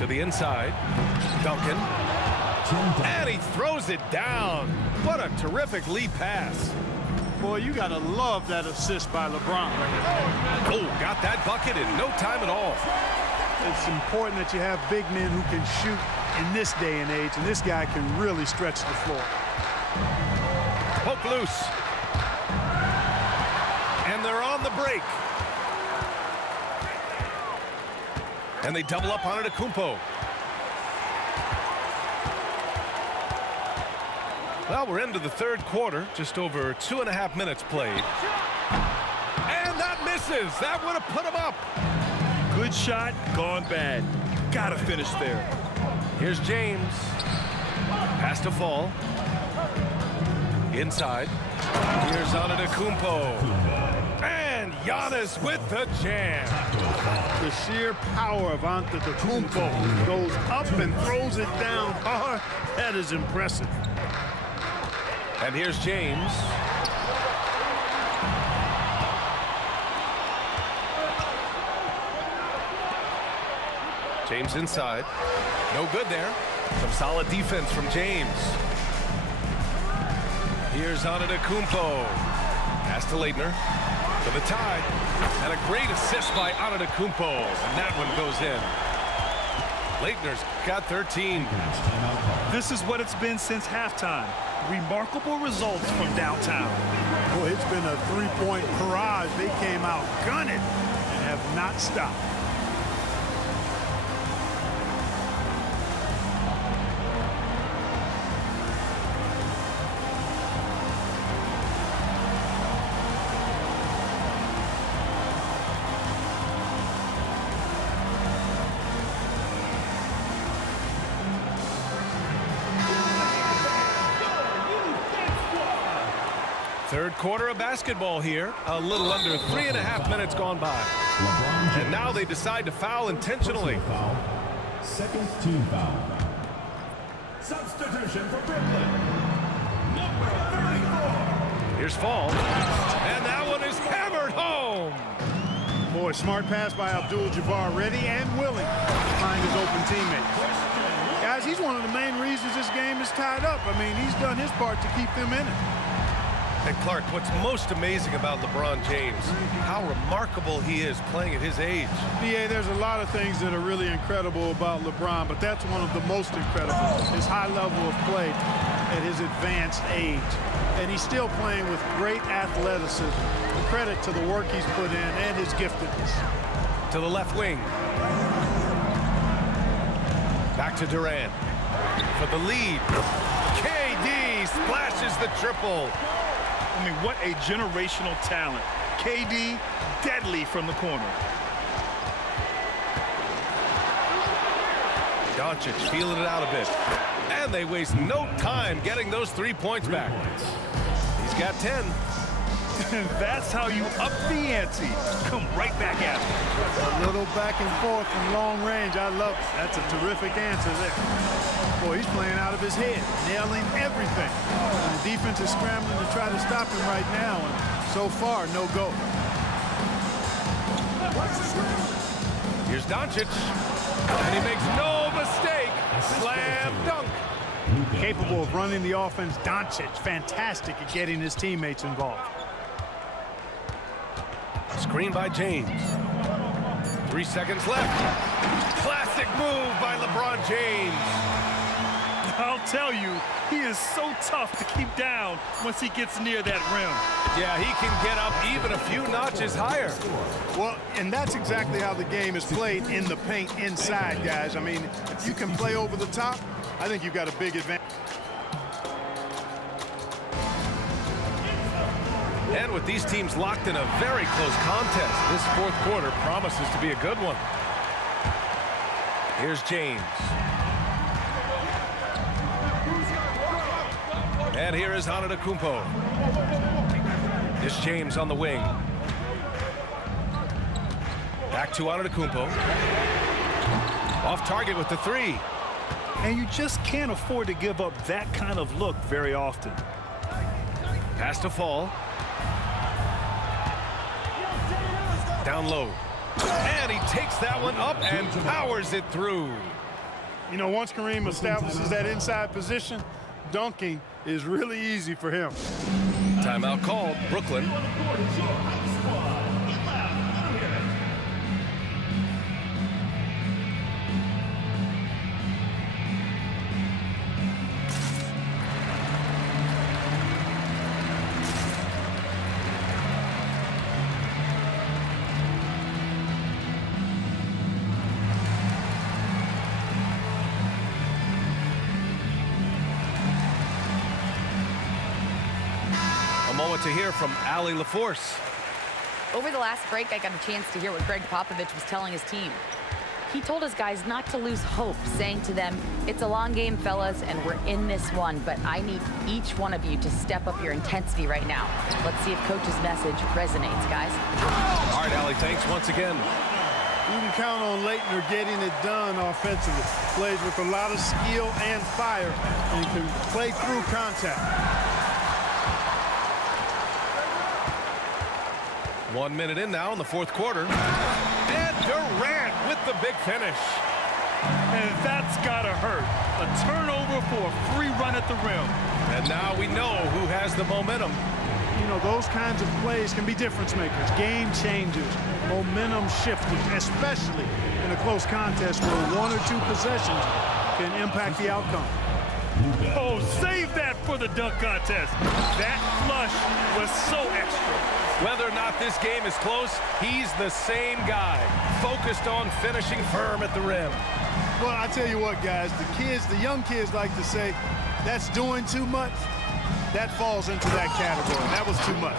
To the inside. Duncan. And he throws it down. What a terrific lead pass. Boy, you got to love that assist by LeBron. Oh, got that bucket in no time at all. It's important that you have big men who can shoot in this day and age, and this guy can really stretch the floor. Poke loose. And they're on the break. And they double up on Antetokounmpo. Well, we're into the third quarter, just over 2.5 minutes played. And that misses. That would have put him up. Good shot, gone bad. Gotta finish there. Here's James. Pass to Fall. Inside. Here's Antetokounmpo. And Giannis with the jam. The sheer power of Antetokounmpo goes up and throws it down hard. That is impressive. And here's James. James inside. No good there. Some solid defense from James. Here's Antetokounmpo. Pass to Leitner. For the tie. And a great assist by Antetokounmpo. And that one goes in. Leitner's got 13. This is what it's been since halftime. Remarkable results from downtown. Boy, it's been a three-point barrage. They came out gunning and have not stopped. Third quarter of basketball here. A little under 3.5 minutes gone by. And now they decide to foul intentionally. Second team foul. Substitution for Brooklyn. Number 34. Here's Fall. And that one is hammered home. Boy, smart pass by Abdul-Jabbar, ready and willing to find his open teammates. Guys, he's one of the main reasons this game is tied up. I mean, he's done his part to keep them in it. And Clark, what's most amazing about LeBron James, how remarkable he is playing at his age. Yeah, there's a lot of things that are really incredible about LeBron, but that's one of the most incredible. His high level of play at his advanced age. And he's still playing with great athleticism. Credit to the work he's put in and his giftedness. To the left wing. Back to Durant. For the lead. KD splashes the triple. I mean, what a generational talent. KD, deadly from the corner. Doncic feeling it out a bit. And they waste no time getting those 3 points back. He's got 10. And that's how you up the ante. Come right back at him. A little back and forth from long range. I love it. That's a terrific answer there. Boy, he's playing out of his head, nailing everything. And the defense is scrambling to try to stop him right now, and so far, no go. Here's Doncic. And he makes no mistake. Slam dunk. Capable of running the offense, Doncic, fantastic at getting his teammates involved. Screen by James. 3 seconds left. Classic move by LeBron James. I'll tell you, he is so tough to keep down once he gets near that rim. Yeah, he can get up even a few notches higher. Well, and that's exactly how the game is played in the paint inside, guys. I mean, if you can play over the top, I think you've got a big advantage. And with these teams locked in a very close contest, this fourth quarter promises to be a good one. Here's James. And here is Antetokounmpo. Here's James on the wing. Back to Antetokounmpo. Off target with the three. And you just can't afford to give up that kind of look very often. Pass to Fall. Down low. And he takes that one up and powers it through. You know, once Kareem establishes that inside position, dunking is really easy for him. Timeout called, Brooklyn. To hear from Allie LaForce. Over the last break, I got a chance to hear what Greg Popovich was telling his team. He told his guys not to lose hope, saying to them, it's a long game, fellas, and we're in this one, but I need each one of you to step up your intensity right now. Let's see if Coach's message resonates, guys. All right, Allie, thanks once again. You can count on Laettner getting it done offensively. Plays with a lot of skill and fire and can play through contact. 1 minute in now in the fourth quarter. And Durant with the big finish. And that's gotta hurt. A turnover for a free run at the rim. And now we know who has the momentum. You know, those kinds of plays can be difference makers, game changers, momentum shifters, especially in a close contest where 1 or 2 possessions can impact the outcome. Oh, save that for the dunk contest. That flush was so extra. Whether or not this game is close, he's the same guy, focused on finishing firm at the rim. Well, I tell you what, guys, the young kids like to say, that's doing too much. That falls into that category. That was too much.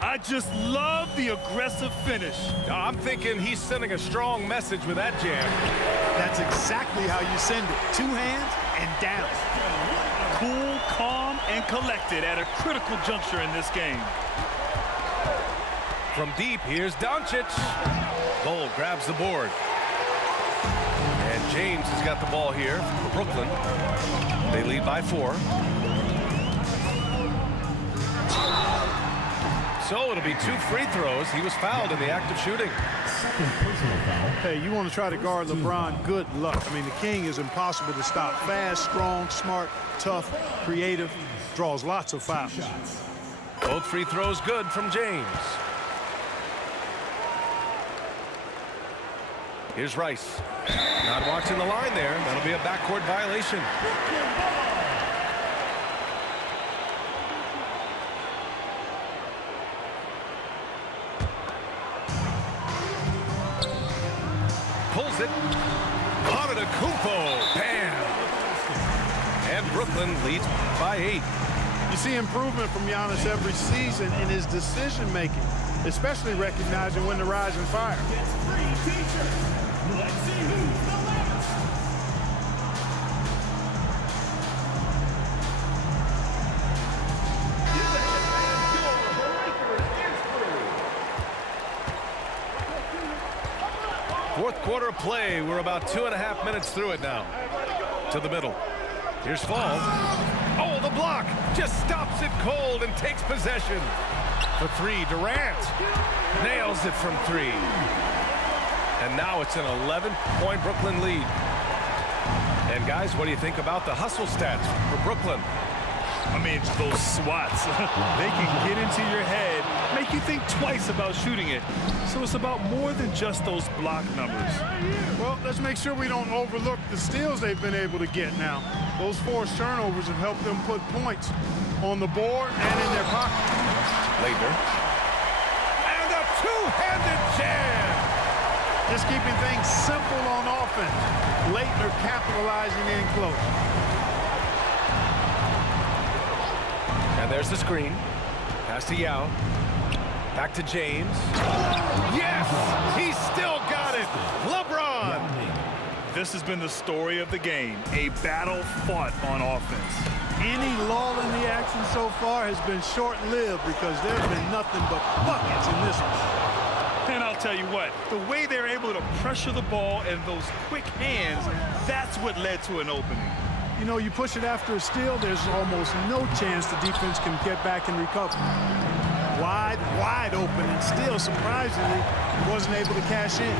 I just love the aggressive finish. I'm thinking he's sending a strong message with that jam. That's exactly how you send it. 2 hands and down. Cool, calm, and collected at a critical juncture in this game. From deep, here's Doncic. Bull grabs the board. And James has got the ball here for Brooklyn. They lead by 4. So it'll be 2 free throws. He was fouled in the act of shooting. Hey, you want to try to guard LeBron, good luck. I mean, the king is impossible to stop. Fast, strong, smart, tough, creative, draws lots of fouls. Both free throws good from James. Here's Rice. Not watching the line there. That'll be a backcourt violation. Pulls it. Antetokounmpo. Bam. And Brooklyn leads by 8. You see improvement from Giannis every season in his decision-making, especially recognizing when to rise and fire. Fourth quarter of play. We're about 2.5 minutes through it now. To the middle. Here's Fall. Oh, the block just stops it cold and takes possession. For 3, Durant nails it from 3. And now it's an 11-point Brooklyn lead. And guys, what do you think about the hustle stats for Brooklyn? I mean, those swats, they can get into your head, make you think twice about shooting it. So it's about more than just those block numbers. Well, let's make sure we don't overlook the steals they've been able to get now. Those forced turnovers have helped them put points on the board and in their pocket. Laettner. And a two-handed jam. Just keeping things simple on offense. Laettner capitalizing in close. And there's the screen. Pass to Yao. Back to James. Yes! He's still got it! LeBron! This has been the story of the game. A battle fought on offense. Any lull in the action so far has been short-lived because there's been nothing but buckets in this one. And I'll tell you what, the way they're able to pressure the ball and those quick hands, that's what led to an opening. You know, you push it after a steal, there's almost no chance the defense can get back and recover. Wide open, and still, surprisingly, wasn't able to cash in.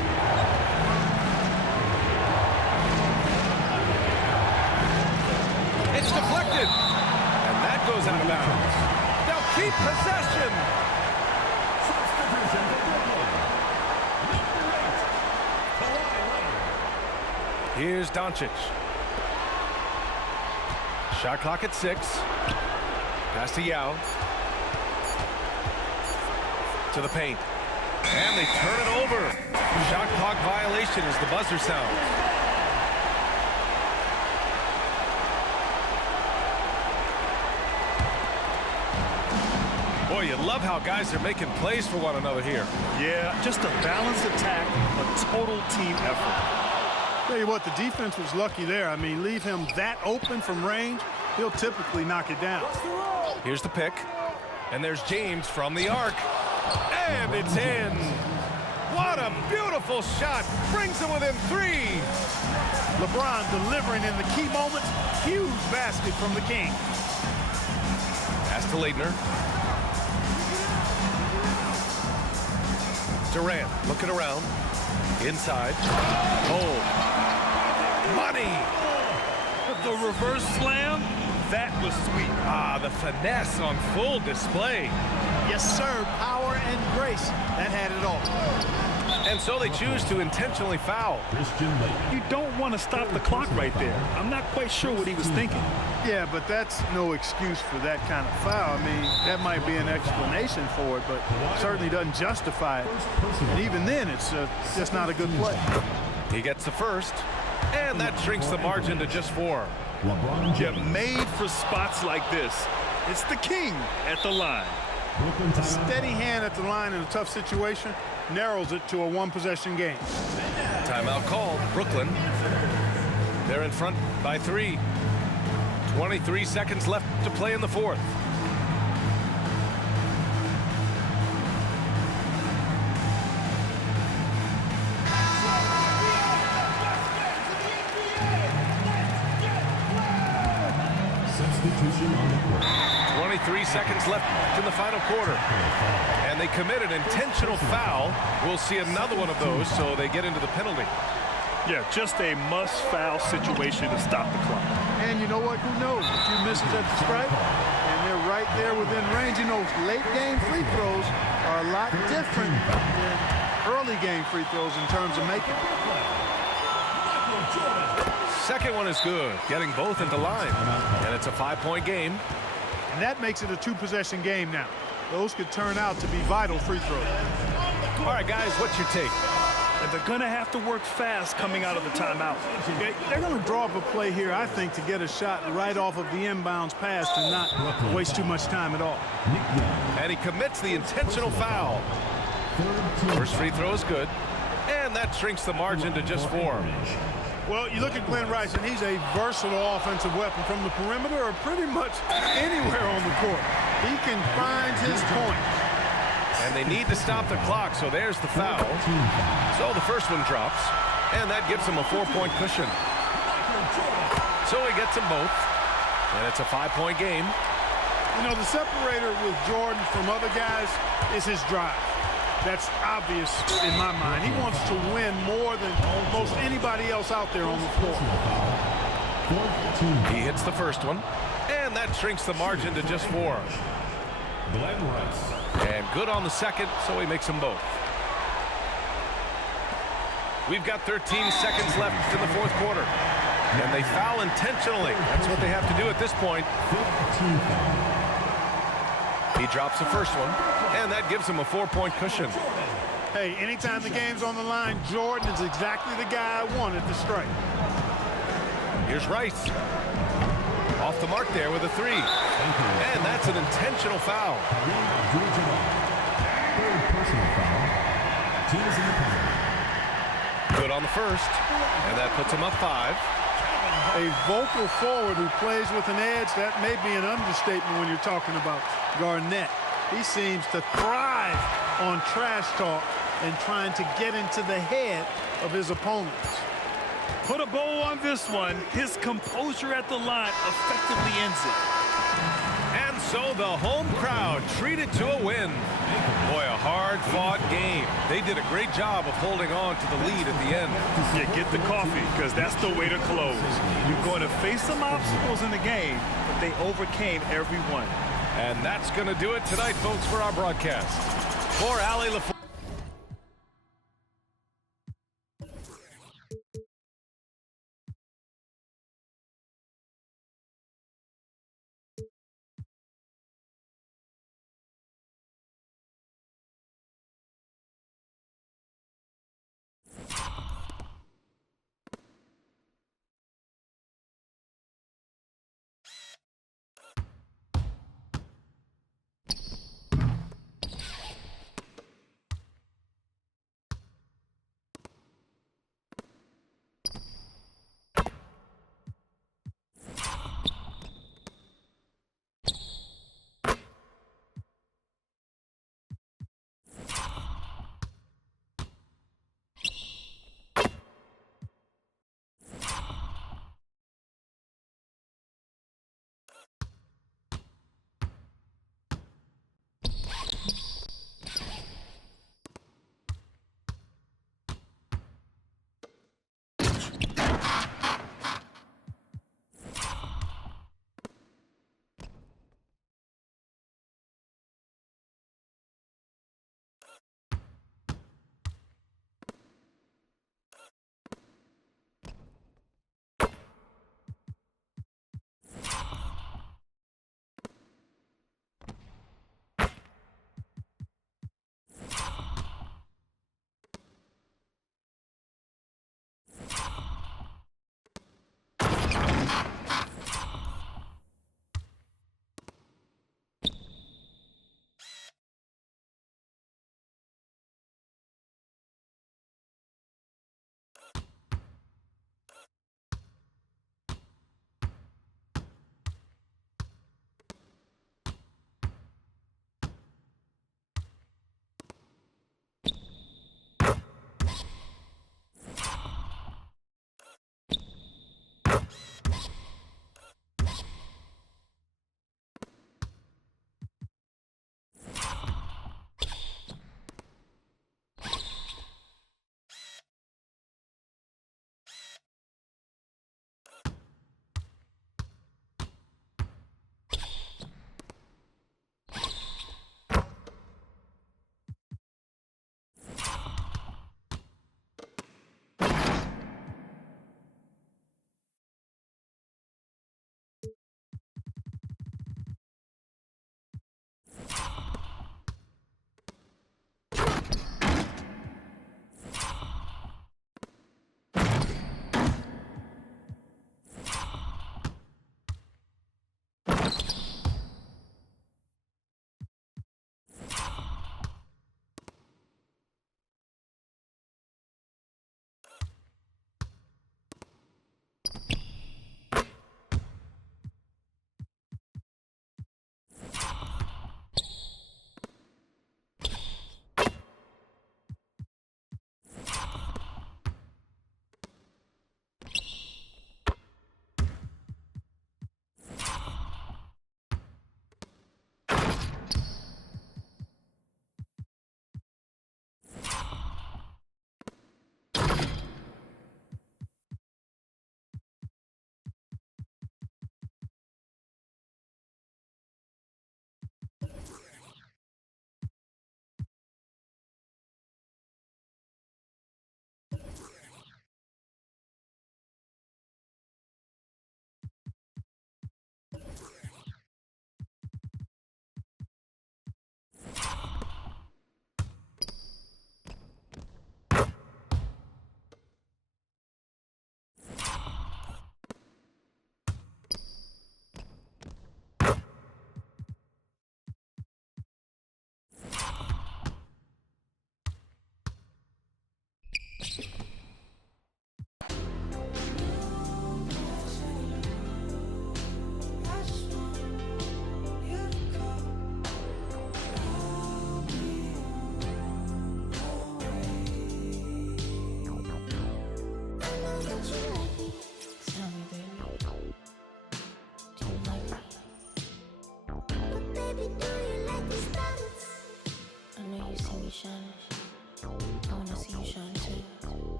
keep possession. Substitution for Brooklyn. Number 8, Kawhi Leonard. Here's Doncic. Shot clock at 6. Pass to Yao. To the paint. And they turn it over. Shot clock violation as the buzzer sounds. Boy, you love how guys are making plays for one another here. Yeah, just a balanced attack, a total team effort. Tell you what, the defense was lucky there. I mean, leave him that open from range, he'll typically knock it down. Here's the pick. And there's James from the arc. And it's in. What a beautiful shot. Brings him within 3. LeBron delivering in the key moments. Huge basket from the King. Pass to Leitner. Durant looking around. Inside. Oh. Money. The reverse slam, that was sweet. Ah, the finesse on full display. Yes, sir. Power and grace. That had it all. And so they choose to intentionally foul. Christian Laettner. You don't want to stop the clock right there. I'm not quite sure what he was thinking. Yeah, but that's no excuse for that kind of foul. I mean, that might be an explanation for it, but certainly doesn't justify it. And even then, it's just not a good play. He gets the first, and that shrinks the margin to just 4. LeBron You're James. made for spots like this. It's the King at the line. Brooklyn timeout. Steady hand at the line in a tough situation narrows it to a one-possession game. Timeout called. Brooklyn. They're in front by 3. 23 seconds left to play in the 4th. Substitution on the court. 23 seconds left in the final quarter. And they commit an intentional foul. We'll see another one of those, so they get into the penalty. Yeah, just a must-foul situation to stop the clock. And you know what? Who knows? A few misses at the stripe, and they're right there within range. You know, late-game free throws are a lot different than early-game free throws in terms of making. Second one is good, getting both into line. And it's a 5-point game. And that makes it a two-possession game now. Those could turn out to be vital free throws. All right, guys, what's your take? And they're going to have to work fast coming out of the timeout. They're going to draw up a play here, I think, to get a shot right off of the inbounds pass and not waste too much time at all. And he commits the intentional foul. First free throw is good. And that shrinks the margin to just 4. Well, you look at Glenn Rice, and he's a versatile offensive weapon from the perimeter or pretty much anywhere on the court. He can find his point. And they need to stop the clock, so there's the foul. So the first one drops, and that gives him a 4-point cushion. So he gets them both, and it's a 5-point game. You know, the separator with Jordan from other guys is his drive. That's obvious in my mind. He wants to win more than most anybody else out there on the floor. He hits the first one, and that shrinks the margin to just 4. Glenn Rice. And good on the second, so he makes them both. We've got 13 seconds left in the 4th quarter. And they foul intentionally. That's what they have to do at this point. He drops the first one, and that gives him a 4-point cushion. Hey, anytime the game's on the line, Jordan is exactly the guy I want at the strike. Here's Rice. Off the mark there with a 3. And that's an intentional foul. Third personal foul. Team is in the penalty. Good on the first, and that puts him up 5. A vocal forward who plays with an edge, that may be an understatement when you're talking about Garnett. He seems to thrive on trash talk and trying to get into the head of his opponents. Put a bow on this one. His composure at the line effectively ends it. And so the home crowd treated to a win. Boy, a hard-fought game. They did a great job of holding on to the lead at the end. Yeah, get the coffee, because that's the way to close. You're going to face some obstacles in the game, but they overcame every one. And that's going to do it tonight, folks, for our broadcast. For Allie LaFleur.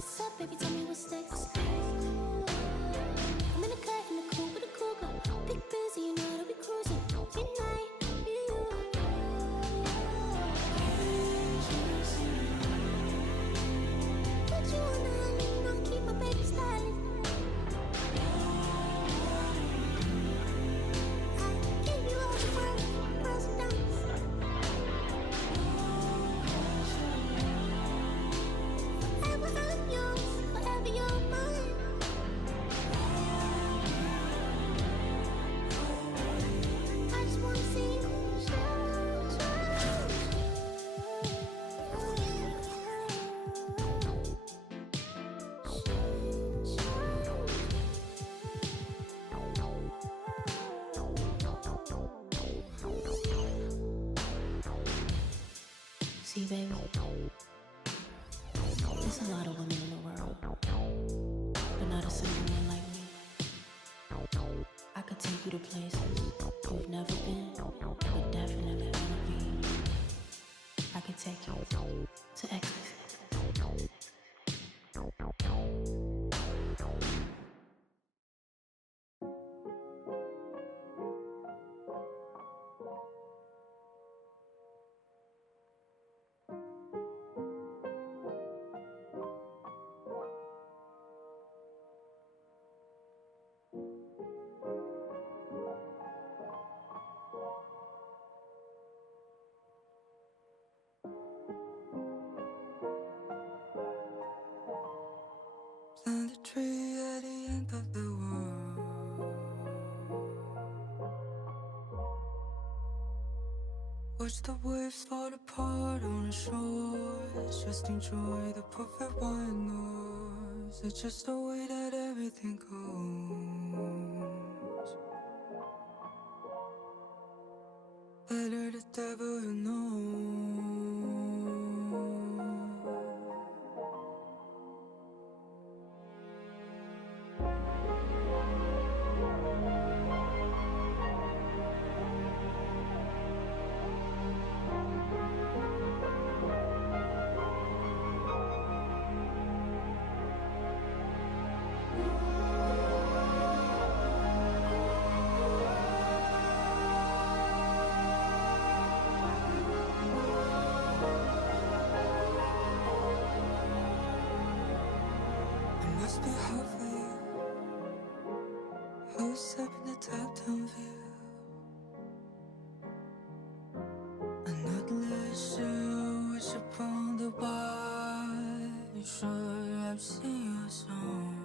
What's up, baby? Tell me what's next. See, baby, there's a lot of women in the world, but not a single one like me. I could take you to places you've never been, but definitely wanna be. I could take you to ecstasy. Plant a tree at the end of the world. Watch the waves fall apart on the shores. Just enjoy the perfect white noise. It's just the way that everything goes. Better the devil you know. Must be hard for you. Who's up in the top-down view? I'm not sure which upon the bar. You sure I've seen your song.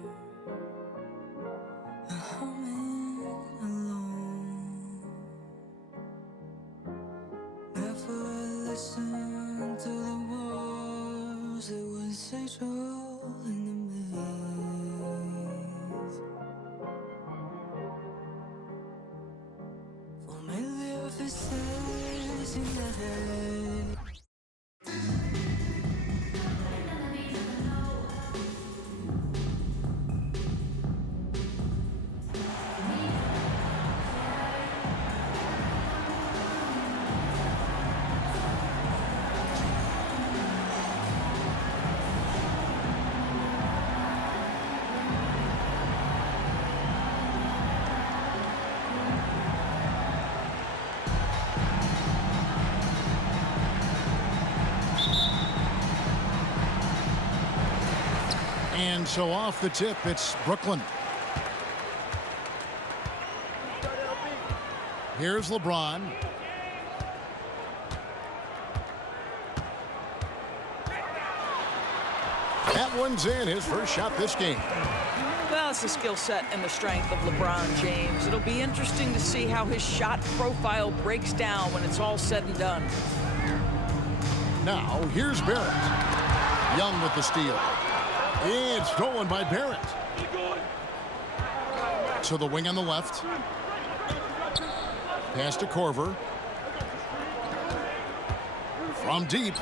I'm humming alone. Never listen to the words that would say true in the familiar faces in the head. And so off the tip, it's Brooklyn. Here's LeBron. That one's in, his first shot this game. Well, it's the skill set and the strength of LeBron James. It'll be interesting to see how his shot profile breaks down when it's all said and done. Now, here's Barrett. Young with the steal. It's stolen by Barrett. To the wing on the left. Pass to Korver. From deep.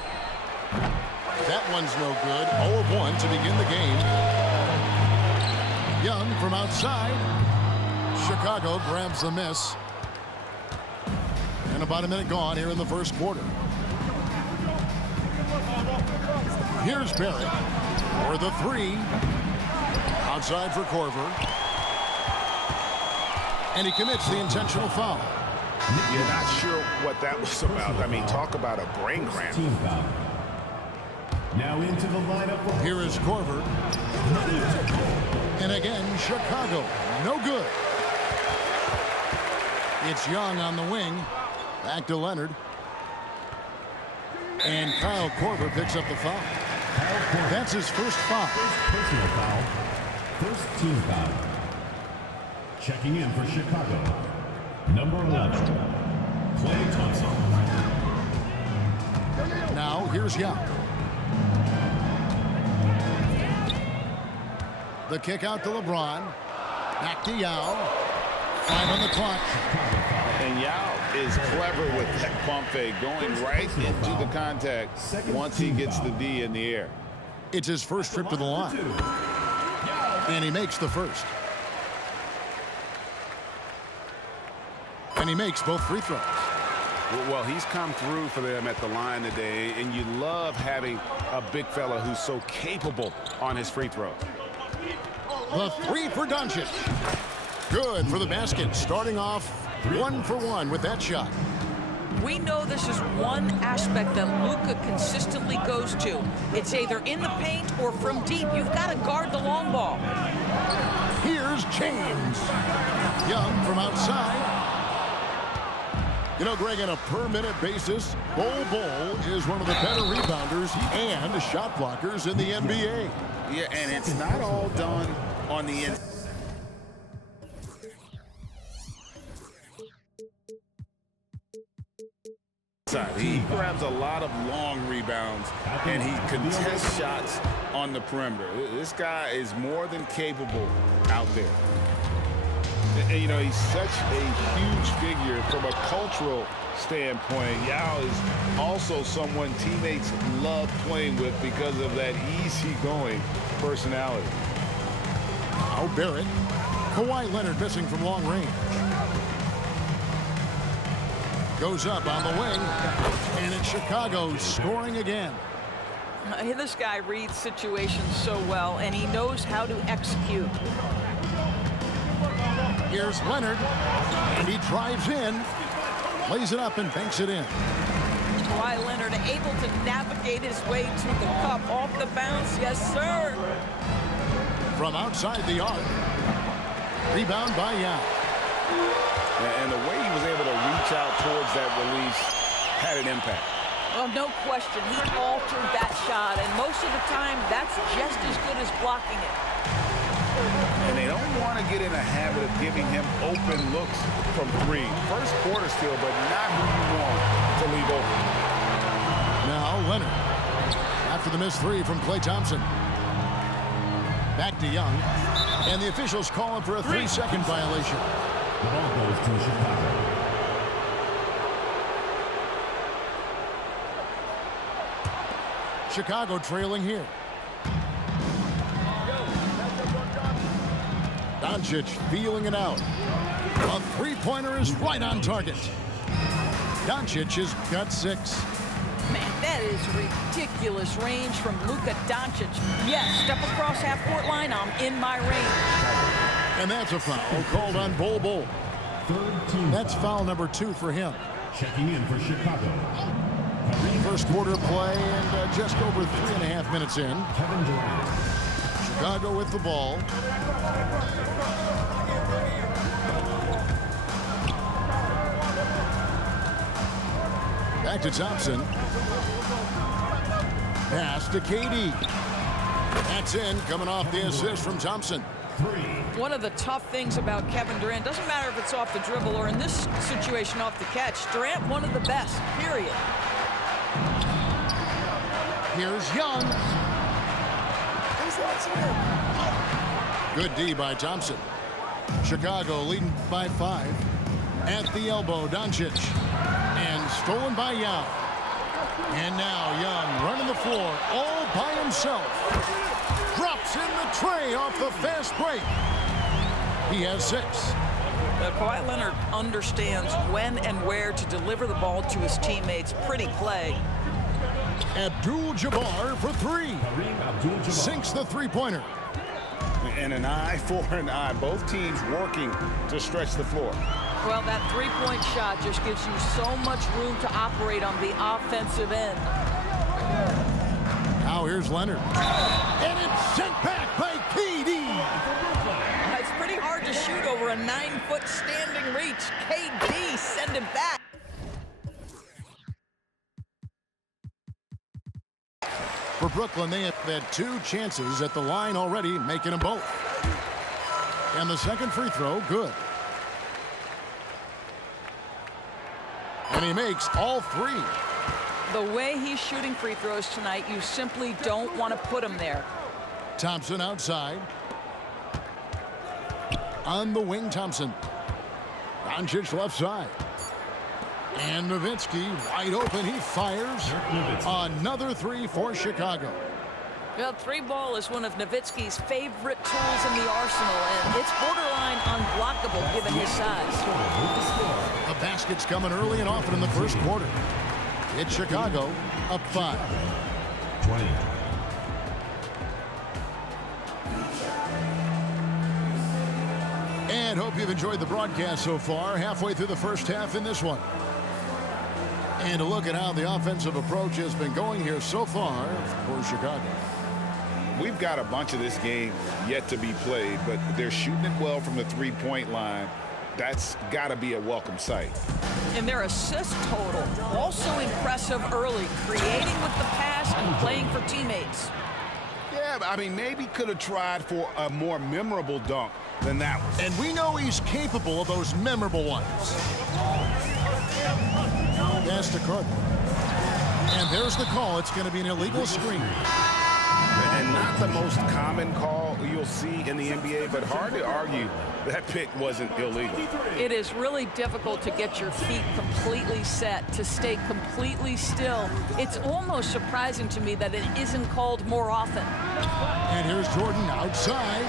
That one's no good. 0 of 1 to begin the game. Young from outside. Chicago grabs the miss. And about a minute gone here in the first quarter. Here's Barrett for the three. Outside for Korver. And he commits the intentional foul. You're not sure what that was about. I mean, talk about a brain cramp. Team foul. Now into the lineup. Here is Korver. And again, Chicago. No good. It's Young on the wing. Back to Leonard. And Kyle Korver picks up the foul. That's his first foul. Personal foul. First team foul. Checking in for Chicago. Number 11, Klay Thompson. Now here's Young. The kick out to LeBron. Back to Yao. 5 on the clock. And Yao is clever with that pump fake, going right into the contact once he gets the D in the air. It's his first trip to the line. And he makes the first. And he makes both free throws. Well, he's come through for them at the line today, and you love having a big fella who's so capable on his free throws. The three for Doncic. Good for the basket, starting off 1 for 1 with that shot. We know this is one aspect that Luka consistently goes to. It's either in the paint or from deep. You've got to guard the long ball. Here's James. Young from outside. You know, Greg, on a per-minute basis, Bol is one of the better rebounders and shot blockers in the NBA. Yeah, and it's not all done on the inside. He grabs a lot of long rebounds, and he contests shots on the perimeter. This guy is more than capable out there. And, you know, he's such a huge figure from a cultural standpoint. Yao is also someone teammates love playing with because of that easygoing personality. Now Barrett. Kawhi Leonard missing from long range. Goes up on the wing, and it's Chicago scoring again. This guy reads situations so well, and he knows how to execute. Here's Leonard, and he drives in, lays it up, and banks it in. Kawhi Leonard able to navigate his way to the cup off the bounce. Yes, sir. From outside the arc. Rebound by Yao. And the way he was able to reach out towards that release had an impact. Well, no question. He altered that shot, and most of the time, that's just as good as blocking it. And they don't want to get in a habit of giving him open looks from three. First quarter still, but not who you want to leave open. Now Leonard. After the missed three from Klay Thompson. Back to Young. And the officials call him for a 3-second violation. The ball goes to Chicago. Chicago trailing here. Doncic feeling it out. A three-pointer is right on target. Doncic has got 6. Man, that is ridiculous range from Luka Doncic. Yes, step across half-court line, I'm in my range. And that's a foul called on Bol. Third team. That's foul number 2 for him. Checking in for Chicago. First quarter play and just over 3.5 minutes in. Kevin Durant. Chicago with the ball. Back to Thompson. Pass to KD. That's in, coming off the assist from Thompson. One of the tough things about Kevin Durant, doesn't matter if it's off the dribble or in this situation off the catch, Durant one of the best, period. Here's Young. Good D by Thompson. Chicago leading by 5. At the elbow, Doncic. And stolen by Yao. And now Young running the floor all by himself. Drops in the tray off the fast break. He has 6. Kawhi Leonard understands when and where to deliver the ball to his teammates. Pretty play. Abdul-Jabbar for 3. Sinks the three-pointer. And an eye for an eye. Both teams working to stretch the floor. Well, that three-point shot just gives you so much room to operate on the offensive end. Now here's Leonard. And it's sent back by KD. It's pretty hard to shoot over a 9-foot standing reach. KD send him back. For Brooklyn, they have had 2 chances at the line already, making them both. And the second free throw, good. And he makes all 3. The way he's shooting free throws tonight, you simply don't want to put him there. Thompson outside. On the wing, Thompson. Doncic left side. And Nowitzki wide open. He fires another three for Chicago. Well, three ball is one of Nowitzki's favorite tools in the arsenal, and it's borderline unblockable given his size. The basket's coming early and often in the first quarter. It's Chicago up 5. 20. And hope you've enjoyed the broadcast so far. Halfway through the first half in this one. And a look at how the offensive approach has been going here so far for Chicago. We've got a bunch of this game yet to be played, but they're shooting it well from the three-point line. That's got to be a welcome sight. And their assist total, also impressive early, creating with the pass and playing for teammates. Yeah, I mean, maybe could have tried for a more memorable dunk than that one. And we know he's capable of those memorable ones. Pass to Carter. And there's the call. It's going to be an illegal screen. And not the most common call you'll see in the NBA, but hard to argue that pick wasn't illegal. It is really difficult to get your feet completely set, to stay completely still. It's almost surprising to me that it isn't called more often. And here's Jordan outside.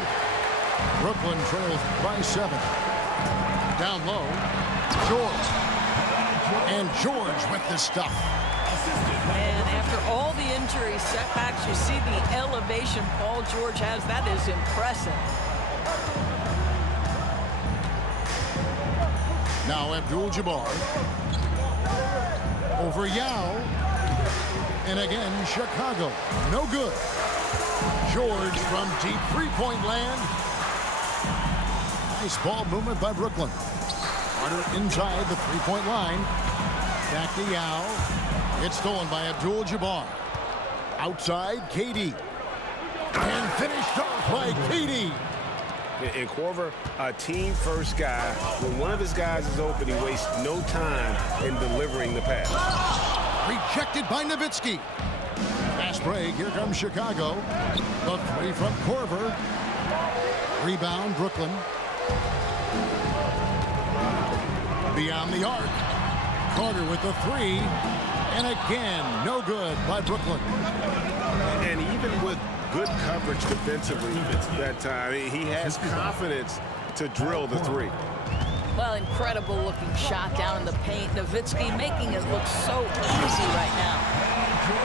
Brooklyn trails by 7. Down low, George. And George with the stuff. And after all the injury setbacks, you see the elevation Paul George has. That is impressive. Now Abdul-Jabbar. Over Yao. And again, Chicago. No good. George from deep three-point land. Nice ball movement by Brooklyn. Carter inside the three-point line. Back to Yao. It's stolen by Abdul-Jabbar. Outside, KD. And finished off by KD. And Korver, a team-first guy. When one of his guys is open, he wastes no time in delivering the pass. Rejected by Nowitzki. Fast break. Here comes Chicago. The three from Korver. Rebound, Brooklyn. Beyond the arc. Carter with the three. And again, no good by Brooklyn. And even with good coverage defensively that time, he has confidence to drill the three. Well, incredible looking shot down in the paint. Nowitzki making it look so easy right now.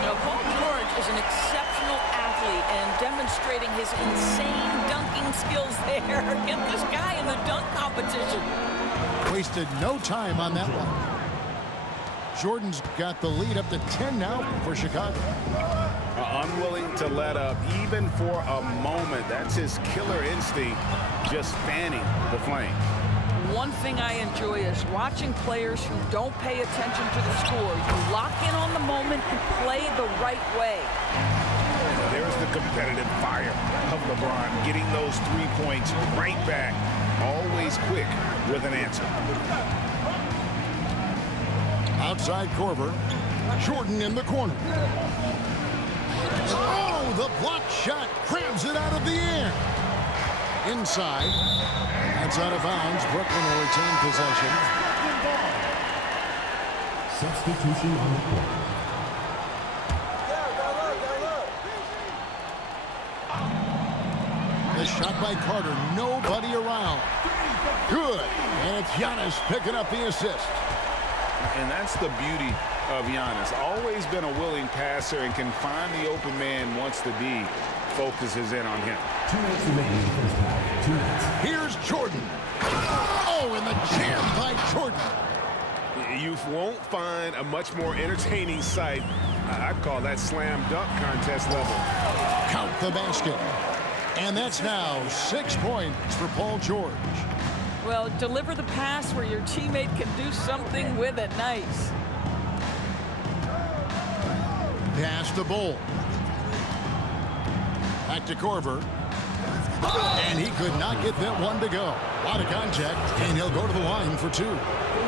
Now, Paul George is an exceptional athlete and demonstrating his insane dunking skills there. Get this guy in the dunk competition. Wasted no time on that one. Jordan's got the lead up to 10 now for Chicago. Unwilling to let up even for a moment. That's his killer instinct, just fanning the flame. One thing I enjoy is watching players who don't pay attention to the score. You lock in on the moment and play the right way. There's the competitive fire of LeBron, getting those 3 points right back. Always quick with an answer. Outside Korver. Jordan in the corner. Oh, the block shot grabs it out of the air. Inside. That's out of bounds. Brooklyn will retain possession. Substitution on the court. The shot by Carter. Nobody around. Good. And it's Giannis picking up the assist. And that's the beauty of Giannis. Always been a willing passer and can find the open man once the D focuses in on him. 2 minutes remaining in the first half. 2 minutes. Here's Jordan. Oh, and the jam by Jordan. You won't find a much more entertaining sight. I'd call that slam dunk contest level. Count the basket. And that's now 6 points for Paul George. Well, deliver the pass where your teammate can do something with it. Nice. Pass to Bull. Back to Korver. And he could not get that one to go. Out of contact, and he'll go to the line for 2.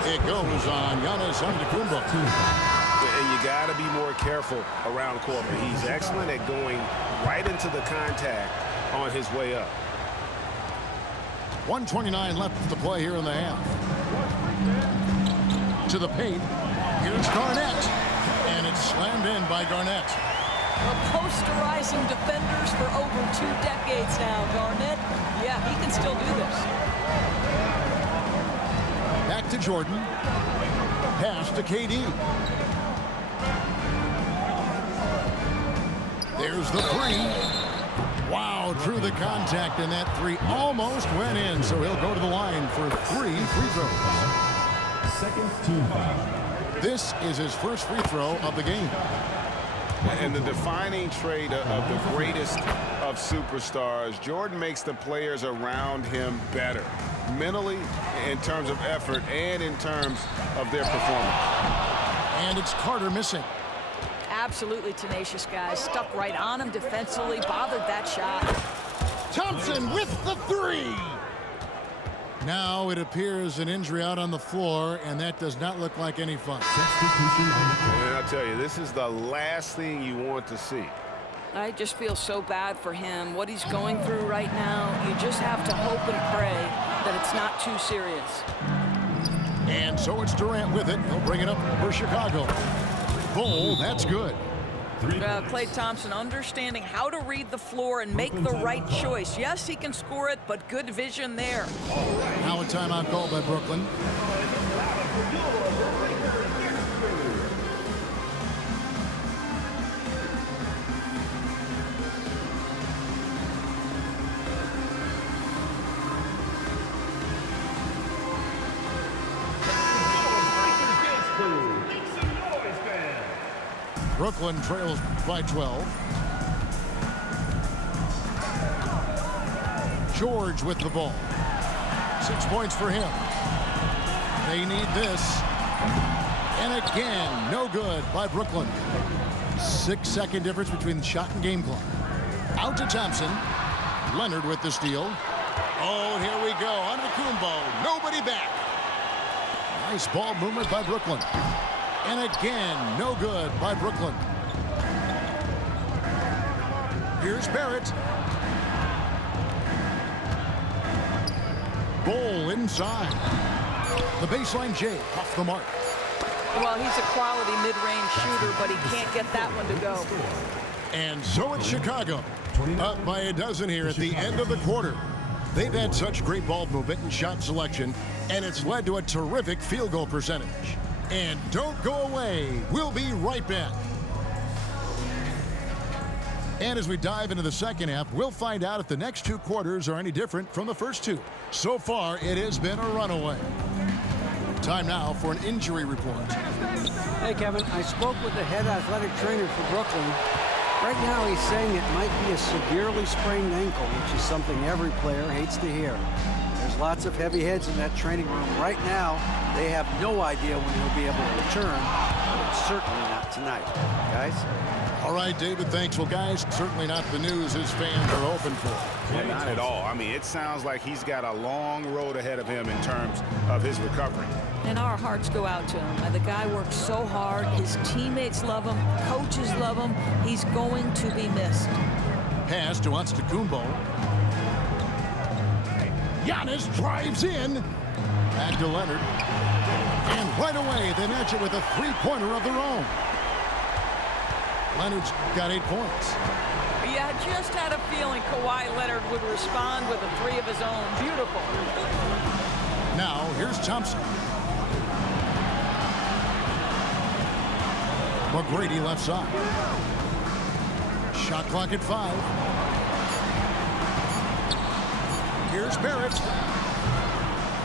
It goes on Giannis Antetokounmpo. And you got to be more careful around Korver. He's excellent at going right into the contact on his way up. 1:29 left to play here in the half. To the paint. Here's Garnett. And it's slammed in by Garnett. Well, posterizing defenders for over 2 decades now. Garnett, yeah, he can still do this. Back to Jordan. Pass to KD. There's the three. Wow, drew the contact, and that three almost went in. So he'll go to the line for 3 free throws. Second team foul. This is his first free throw of the game. And the defining trait of the greatest of superstars, Jordan makes the players around him better, mentally, in terms of effort, and in terms of their performance. And it's Carter missing. Absolutely tenacious guys. Stuck right on him defensively, bothered that shot. Thompson with the three. Now it appears an injury out on the floor, and that does not look like any fun. And I'll tell you, this is the last thing you want to see. I just feel so bad for him. What he's going through right now, you just have to hope and pray that it's not too serious. And so it's Durant with it. He'll bring it up for Chicago. Bull, that's good. Klay Thompson understanding how to read the floor and make the right choice. Yes, he can score it, but good vision there. Now a timeout called by Brooklyn. Brooklyn trails by 12. George with the ball. 6 points for him. They need this. And again, no good by Brooklyn. 6-second difference between the shot and game clock. Out to Thompson. Leonard with the steal. Oh, and here we go. Antetokounmpo. Nobody back. Nice ball movement by Brooklyn. And again, no good by Brooklyn. Here's Barrett. Bull inside. The baseline J off the mark. Well, he's a quality mid-range shooter, but he can't get that one to go. And so it's Chicago. Up by a dozen here at the end of the quarter. They've had such great ball movement and shot selection, and it's led to a terrific field goal percentage. And don't go away. We'll be right back. And as we dive into the second half, we'll find out if the next 2 quarters are any different from the first 2. So far, it has been a runaway. Time now for an injury report. Hey, Kevin. I spoke with the head athletic trainer for Brooklyn. Right now, he's saying it might be a severely sprained ankle, which is something every player hates to hear. There's lots of heavy heads in that training room right now. They have no idea when he'll be able to return, but it's certainly not tonight. Guys? All right, David, thanks. Well, guys, certainly not the news his fans are hoping for. Yeah, not at all. I mean, it sounds like he's got a long road ahead of him in terms of his recovery. And our hearts go out to him. The guy works so hard. His teammates love him. Coaches love him. He's going to be missed. Pass to Antetokounmpo. Giannis drives in. Back to Leonard. And right away, they match it with a three-pointer of their own. Leonard's got 8 points. Yeah, I just had a feeling Kawhi Leonard would respond with a 3 of his own. Beautiful. Now, here's Thompson. McGrady left side. Shot clock at 5. Here's Barrett.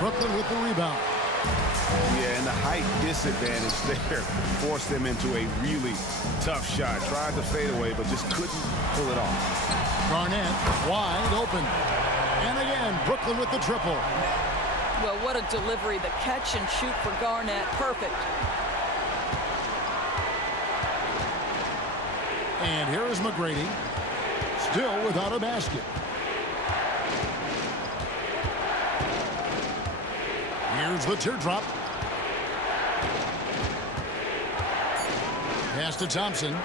Brooklyn with the rebound. Yeah, and the height disadvantage there forced them into a really tough shot. Tried to fade away, but just couldn't pull it off. Garnett wide open. And again, Brooklyn with the triple. Well, what a delivery. The catch and shoot for Garnett. Perfect. And here is McGrady. Still without a basket. Here's the teardrop. Pass to Thompson.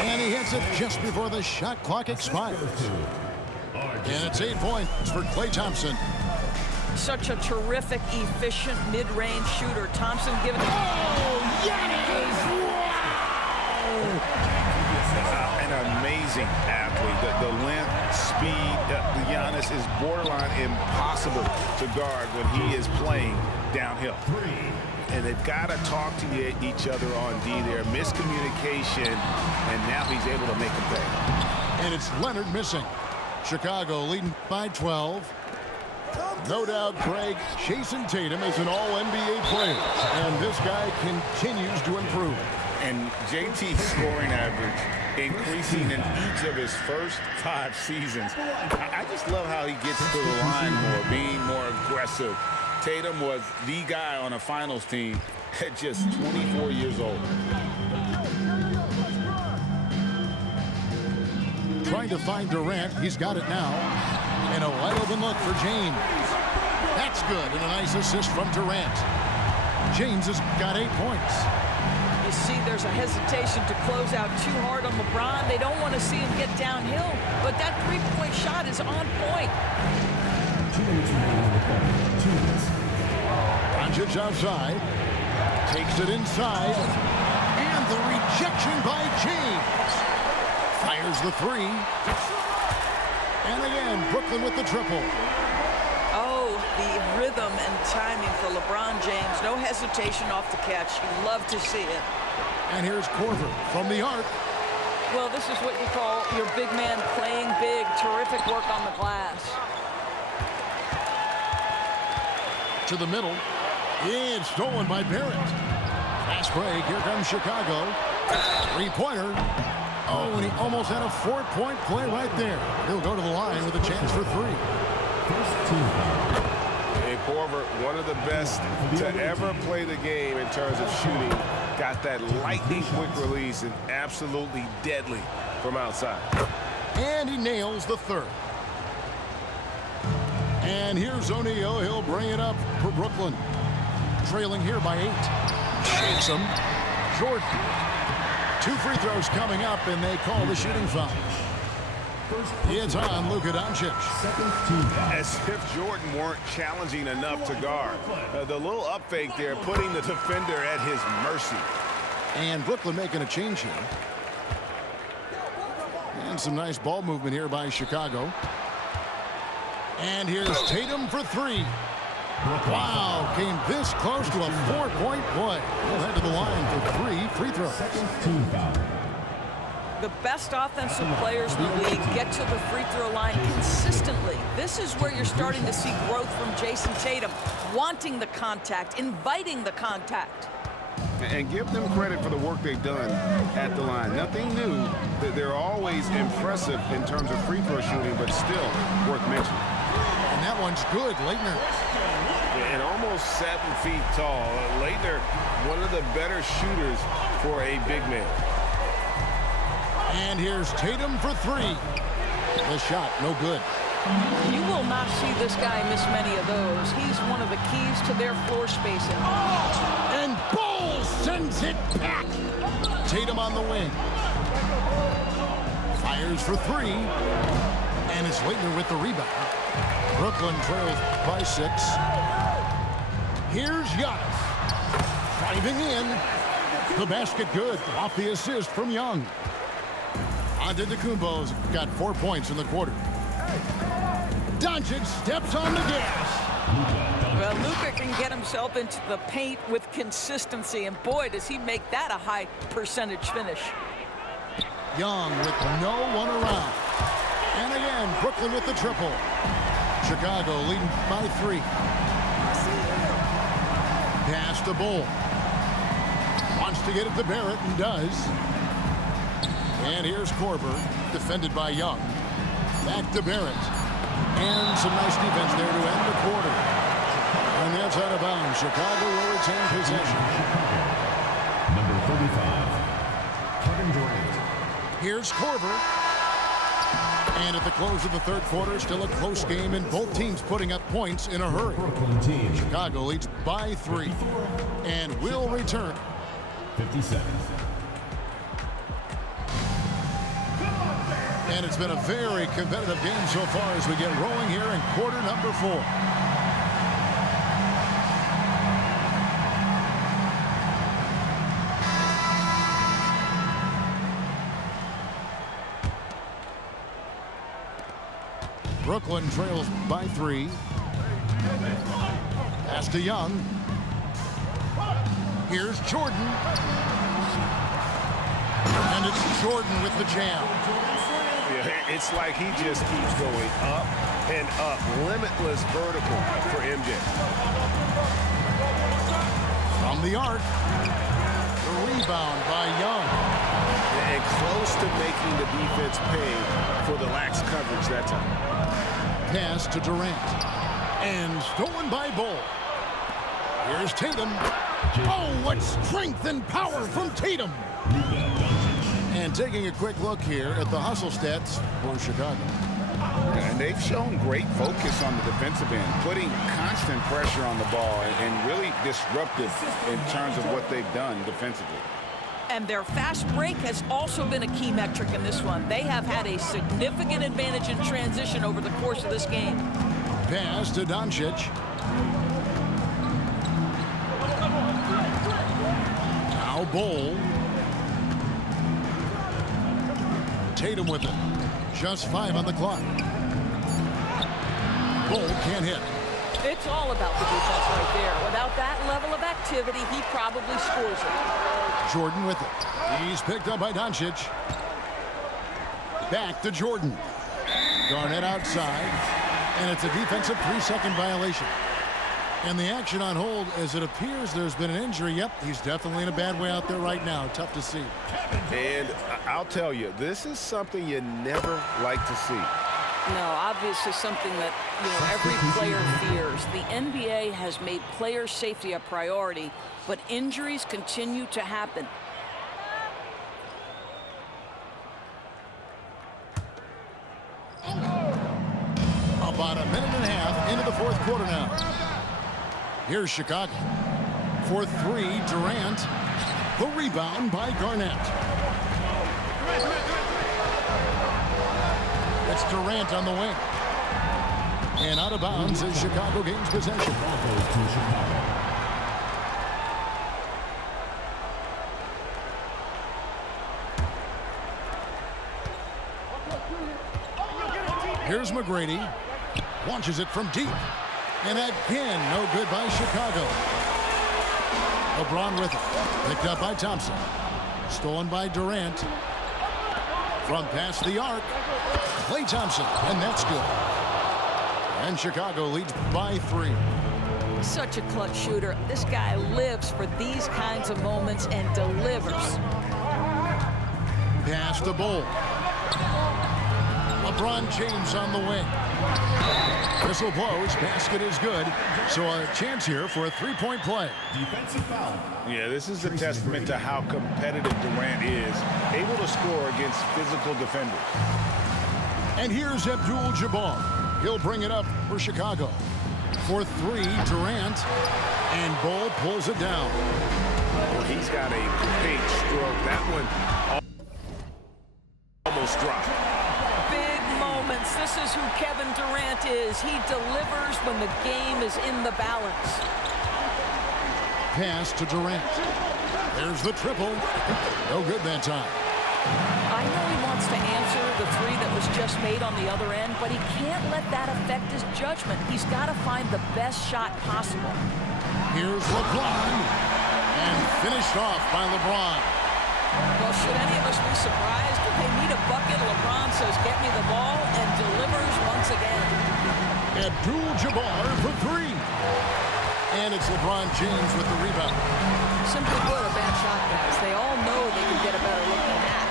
And he hits it just before the shot clock expires. And it's 8 points for Klay Thompson. Such a terrific, efficient mid-range shooter. Thompson giving. Oh, Giannis! Wow! An amazing athlete. The length, speed, Giannis is borderline impossible to guard when he is playing downhill. And they've got to talk to each other on D there. Miscommunication, and now he's able to make a pay. And it's Leonard missing. Chicago leading by 12. No doubt, Greg, Jason Tatum is an all-NBA player, and this guy continues to improve. And JT's scoring average increasing in each of his first 5 seasons. I just love how he gets to the line more, being more aggressive. Tatum was the guy on a finals team at just 24 years old. Trying to find Durant. He's got it now. And a wide open look for James. That's good. And a nice assist from Durant. James has got 8 points. You see there's a hesitation to close out too hard on LeBron. They don't want to see him get downhill. But that three-point shot is on point. 2 minutes remaining in the quarter. 2 minutes. Doncic outside. Takes it inside. And the rejection by James. Fires the 3. And again, Brooklyn with the triple. Oh, the rhythm and timing for LeBron James. No hesitation off the catch. You love to see it. And here's Korver from the arc. Well, this is what you call your big man playing big. Terrific work on the glass. To the middle. It's stolen by Barrett. Fast break. Here comes Chicago. 3-pointer. Oh, and he almost had a 4-point play right there. He'll go to the line with a chance for 3. Hey, Korver, one of the best to ever play the game in terms of shooting. Got that lightning quick release and absolutely deadly from outside. And he nails the 3rd. And here's O'Neal. He'll bring it up for Brooklyn. Trailing here by 8. Shakes him. Jordan. 2 free throws coming up, and they call the shooting foul. It's on Luka Doncic. As if Jordan weren't challenging enough to guard. The little up fake there, putting the defender at his mercy. And Brooklyn making a change here. And some nice ball movement here by Chicago. And here's Tatum for 3. Wow, came this close to a 4-point play. He'll head to the line for 3 free throws. The best offensive players in the league get to the free throw line consistently. This is where you're starting to see growth from Jason Tatum, wanting the contact, inviting the contact. And give them credit for the work they've done at the line. Nothing new. They're always impressive in terms of free throw shooting, but still worth mentioning. And that one's good, Leitner. And almost 7 feet tall. Leitner, one of the better shooters for a big man. And here's Tatum for 3. The shot, no good. You will not see this guy miss many of those. He's one of the keys to their floor spacing. And Ball sends it back. Tatum on the wing. Fires for 3. And it's Leitner with the rebound. Brooklyn trails by 6. Here's Giannis. Driving in. The basket good. Off the assist from Young. Antetokounmpo's got 4 points in the quarter. Doncic steps on the gas. Well, Luka can get himself into the paint with consistency, and boy, does he make that a high percentage finish. Young with no one around. And again, Brooklyn with the triple. Chicago leading by 3. Pass to Bull. Wants to get it to Barrett and does. And here's Korver, defended by Young. Back to Barrett. And some nice defense there to end the quarter. And that's out of bounds. Chicago will retain possession. Number 35, Kevin Durant. Here's Korver. And at the close of the 3rd quarter, still a close game, and both teams putting up points in a hurry. Chicago leads by 3 and will return. 50 seconds. And it's been a very competitive game so far as we get rolling here in quarter number 4. Brooklyn trails by 3. Pass to Young. Here's Jordan. And it's Jordan with the jam. Yeah, it's like he just keeps going up and up. Limitless vertical for MJ. From the arc. The rebound by Young. And close to making the defense pay for the lax coverage that time. Pass to Durant. And stolen by Bull. Here's Tatum. Oh, what strength and power from Tatum. And taking a quick look here at the hustle stats for Chicago. And they've shown great focus on the defensive end, putting constant pressure on the ball and really disruptive in terms of what they've done defensively. And their fast break has also been a key metric in this one. They have had a significant advantage in transition over the course of this game. Pass to Doncic. Now Bull. Tatum with it. Just 5 on the clock. Bull can't hit. It's all about the defense right there. Without that level of activity, he probably scores it. Jordan with it. He's picked up by Doncic. Back to Jordan. Garnett outside. And it's a defensive 3-second violation. And the action on hold as it appears there's been an injury. Yep, he's definitely in a bad way out there right now. Tough to see. And I'll tell you, this is something you never like to see. No, obviously something that, every player fears. The NBA has made player safety a priority, but injuries continue to happen. About a minute and a half into the fourth quarter now. Here's Chicago. For 3, Durant. The rebound by Garnett. It's Durant on the wing. And out of bounds as Chicago gains possession. Here's McGrady. Launches it from deep. And again, no good by Chicago. LeBron with it. Picked up by Thompson. Stolen by Durant. From past the arc. Klay Thompson. And that's good. And Chicago leads by 3. Such a clutch shooter. This guy lives for these kinds of moments and delivers. Pass the Bull. LeBron James on the wing. Whistle blows. Basket is good. So a chance here for a 3-point play. Defensive foul. Yeah, this is a testament to how competitive Durant is, able to score against physical defenders. And here's Abdul-Jabbar. He'll bring it up for Chicago. For 3, Durant. And Bull pulls it down. Well, he's got a great stroke. That one almost dropped. Big moments. This is who Kevin Durant is. He delivers when the game is in the balance. Pass to Durant. There's the triple. No good that time. I know he wants to answer the 3 that was just made on the other end, but he can't let that affect his judgment. He's got to find the best shot possible. Here's LeBron. And finished off by LeBron. Well, should any of us be surprised if they need a bucket? LeBron says, get me the ball, and delivers once again. Abdul-Jabbar for 3. And it's LeBron James with the rebound. Simply put, a bad shot, guys. They all know they can get a better look than that.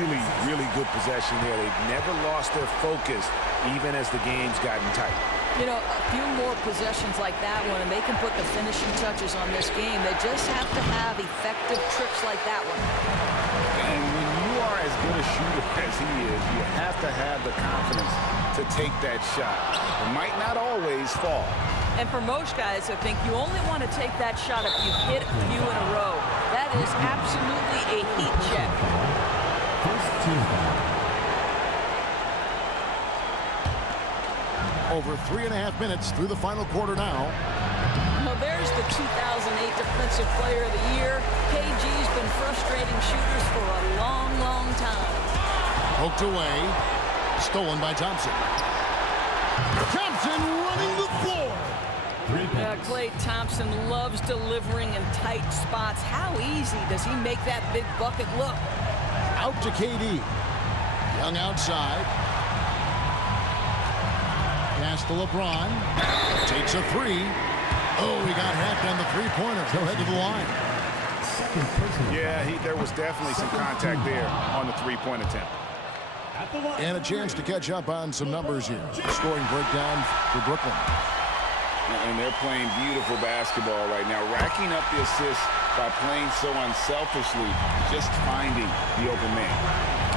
Really, really good possession there. They've never lost their focus, even as the game's gotten tight. A few more possessions like that one, and they can put the finishing touches on this game. They just have to have effective trips like that one. And when you are as good a shooter as he is, you have to have the confidence to take that shot. It might not always fall. And for most guys, I think you only want to take that shot if you hit a few in a row. That is absolutely a heat check. First team foul. Over 3.5 minutes through the final quarter now. Well, there's the 2008 Defensive Player of the Year. KG's been frustrating shooters for a long, long time. Poked away. Stolen by Thompson. Thompson running the floor. Klay Thompson loves delivering in tight spots. How easy does he make that big bucket look? Out to KD. Young outside. Pass to LeBron. Takes a three. Oh, he got hacked on the three-pointer. He'll head to the line. Yeah, there was definitely some contact there on the three-point attempt. And a chance to catch up on some numbers here. Scoring breakdown for Brooklyn. And they're playing beautiful basketball right now, racking up the assists by playing so unselfishly, just finding the open man.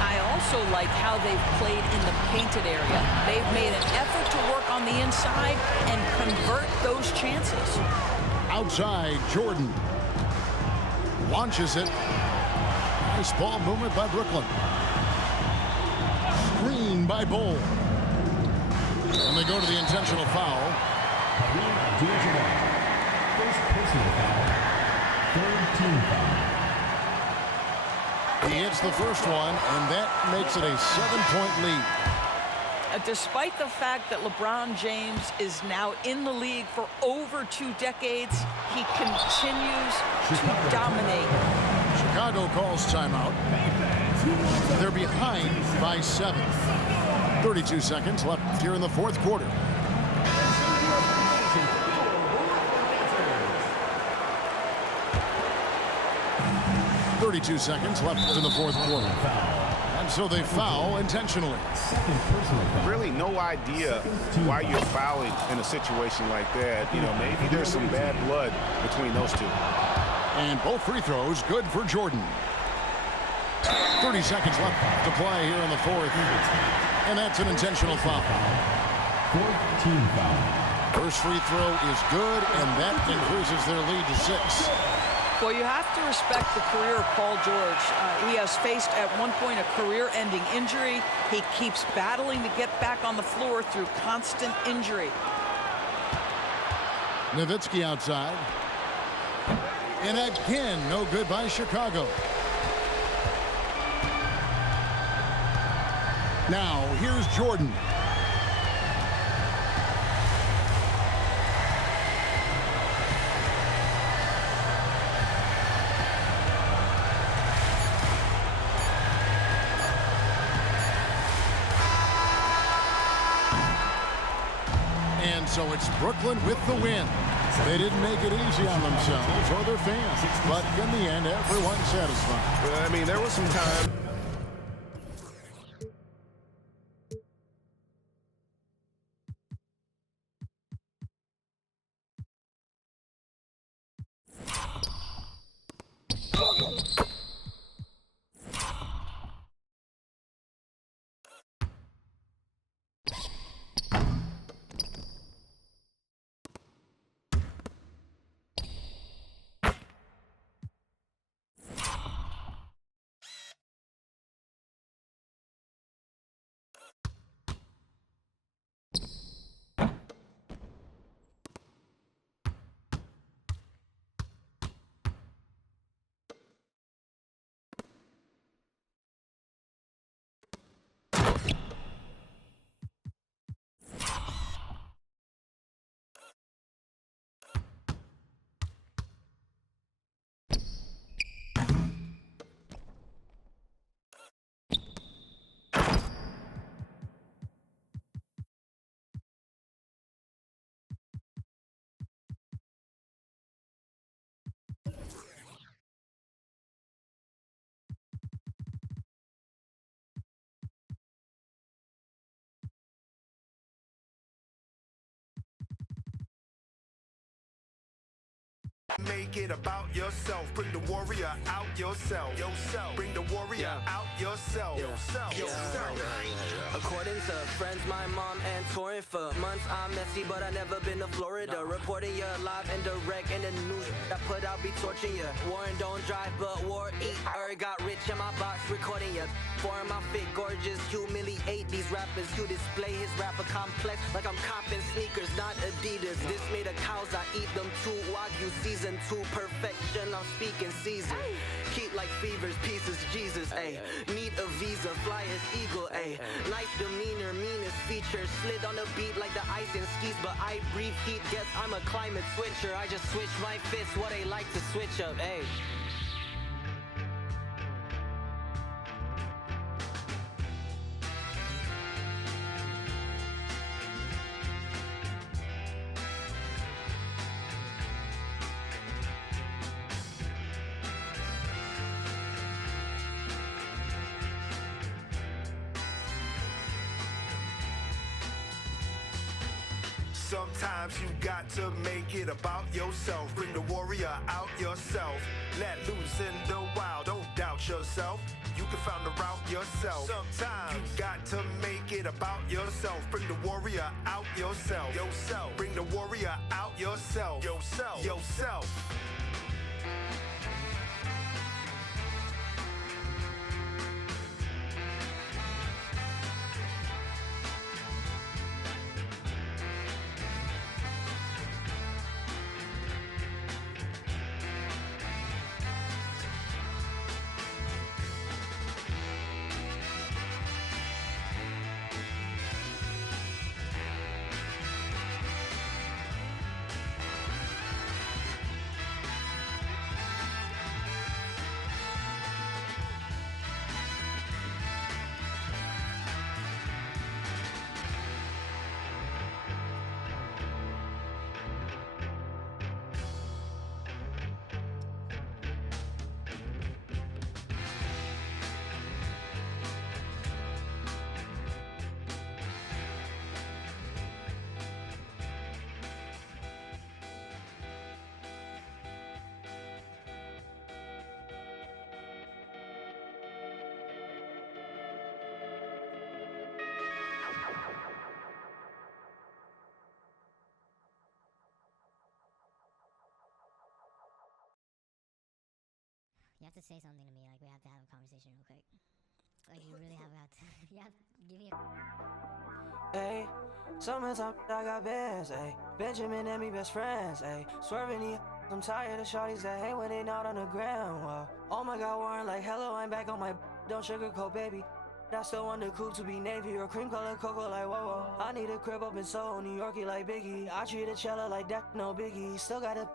I also like how they've played in the painted area. They've made an effort to work on the inside and convert those chances. Outside, Jordan launches it. Nice ball movement by Brooklyn. Screen by Bol. And they go to the intentional foul. Kareem Abdul-Jabbar. First personal foul. Third team foul. He hits the first one, and that makes it a 7-point lead. Despite the fact that LeBron James is now in the league for over 2 decades, he continues to dominate. Chicago calls timeout. They're behind by 7. 32 seconds left here in the fourth quarter. .32 seconds left in the fourth quarter. And so they foul intentionally. Really no idea why you're fouling in a situation like that. You know, maybe there's some bad blood between those two. And both free throws good for Jordan. 30 seconds left to play here in the fourth. And that's an intentional foul. Fourth team foul. First free throw is good, and that increases their lead to 6. Well, you have to respect the career of Paul George. He has faced at one point a career-ending injury. He keeps battling to get back on the floor through constant injury. Nowitzki outside. And again, no good by Chicago. Now, here's Jordan. And so it's Brooklyn with the win. They didn't make it easy on themselves or their fans, but in the end, everyone's satisfied. Well, I mean, there was some time. Make it about yourself. Bring the warrior out yourself. Bring the warrior out yourself. According to friends, my mom and touring for months. I'm messy, but I never been to Florida. Reporting you live and direct in the news. I put out be torching you. Warren don't drive, but war eat. Got rich in my box, recording you. Foreign my fit, gorgeous. Humiliate these rappers. You display his rapper complex like I'm copping sneakers, not Adidas. This made of cows, I eat them too. Wagyu Caesar. season to perfection. I'm speaking Caesar. Keep like fevers, pieces, Jesus, ayy. Need a visa, fly as eagle, ayy. Nice demeanor, meanest features. Slid on the beat like the ice and skis, but I breathe heat. Guess I'm a climate switcher. I just switch my fists, what they like to switch up, ayy. Sometimes you got to make it about yourself. Bring the warrior out yourself. Let loose in the wild, don't doubt yourself. You can find the route yourself. Sometimes you got to make it about yourself. Bring the warrior out yourself. Bring the warrior out yourself. Yourself. You have to say something to me, like we have to have a conversation real quick. Like you really have to. You have to give me a... Ayy, summertime, I got bands, ayy. Benjamin and me best friends, ayy. Swerving the I'm tired of shorties that hate when they not on the ground, whoa. Oh my god, Warren, like hello, I'm back on my don't sugarcoat, baby. I still want the coupe to be navy or cream color cocoa, like whoa, whoa. I need a crib up in Soho, New Yorkie like Biggie. I treat a cello like that, no biggie. Still got a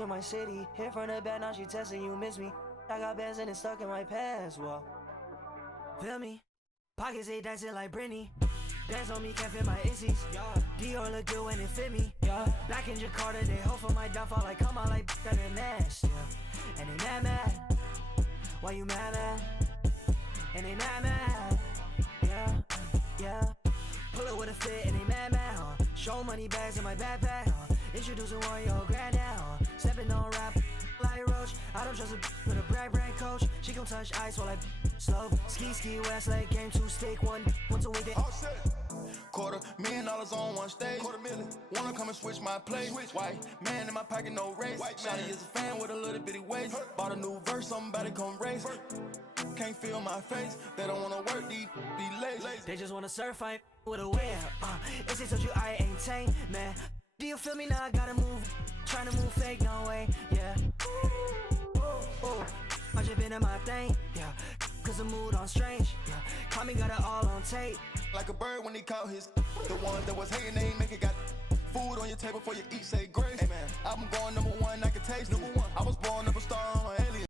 in my city. Hit from the back, now she testing you miss me. I got bands and it's stuck in my pants, whoa. Feel me? Pockets they dancing like Britney. Bands on me can't fit my issies. Dior look good when it fit me. Black in Jakarta, they hope for my downfall. Like come out like that and mash. And they mad. Why you mad? And they mad. Yeah. Pull it with a fit and they mad. Show money bags in my backpack. Introducing one your granddad. Stepping on rap like Roach. I don't trust a with a brand coach. She gon' touch ice while I slow. Ski West Lake game 2 stick one once a week. All set. $250,000 on one stage. $250,000. Wanna come and switch my place. White man in my pocket, no race. Shawty is a fan with a little bitty waist. Bought a new verse, somebody come race. Can't feel my face. They don't wanna work these lazy. They just wanna surf fight with a wave. It's they told you I ain't tame, man. Do you feel me now? I gotta move. Trying to move fake, no way, yeah. I just been in my thing, yeah. Cause the mood on strange, yeah. Call me, got it all on tape. Like a bird when he caught his. The ones that was hating, they ain't make it. Got food on your table for you eat, say grace. Hey man, I'm going #1, I can taste it. I was born up a star on an alien.